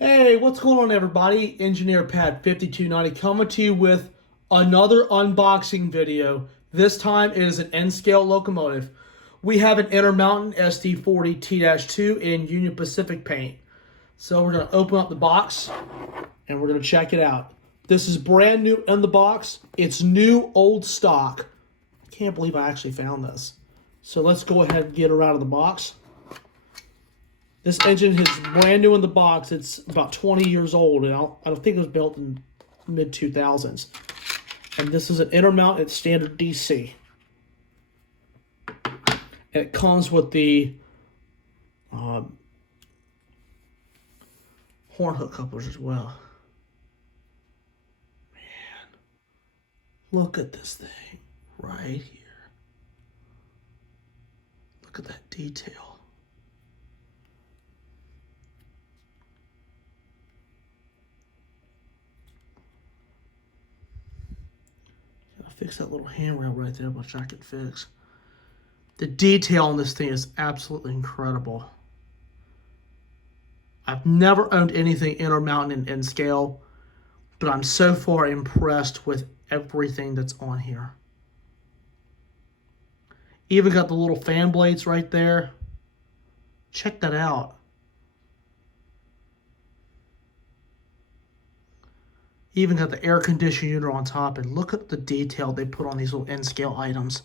Hey, what's going on, everybody? Engineer Pat 5290 coming to you with another unboxing video. This time it is an N-scale locomotive. We have an Innermountain SD40T-2 in Union Pacific paint. So we're going to open up the box and we're going to check it out. This is brand new in the box. It's new old stock. I can't believe I actually found this. So let's go ahead and get her out of the box. This engine is brand new in the box. It's about 20 years old, and I don't think it was built in mid-2000s. And this is an Innermountain at standard DC. And it comes with the horn hook couplers as well. Man, look at this thing right here. Look at that detail. Fix that little handrail right there, which I can fix. The detail on this thing is absolutely incredible. I've never owned anything Innermountain in N-scale, but I'm so far impressed with everything that's on here. Even got the little fan blades right there. Check that out. Even got the air conditioning unit on top, and look at the detail they put on these little N-scale items.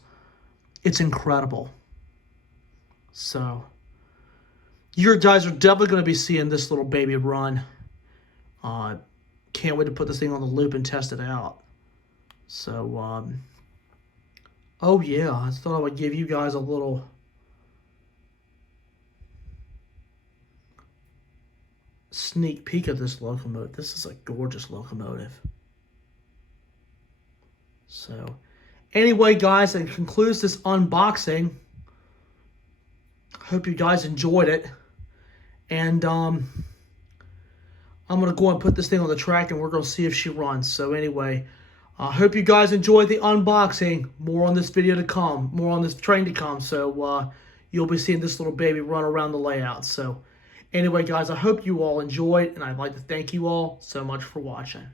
It's incredible. So, you guys are definitely going to be seeing this little baby run. Can't wait to put this thing on the loop and test it out. So, oh yeah, I thought I would give you guys a little sneak peek of this locomotive. This is a gorgeous locomotive. So anyway, guys, that concludes this unboxing. Hope you guys enjoyed it. And I'm going to go and put this thing on the track, and we're going to see if she runs. So anyway, I hope you guys enjoyed the unboxing. More on this video to come. More on this train to come. So you'll be seeing this little baby run around the layout. So anyway, guys, I hope you all enjoyed, and I'd like to thank you all so much for watching.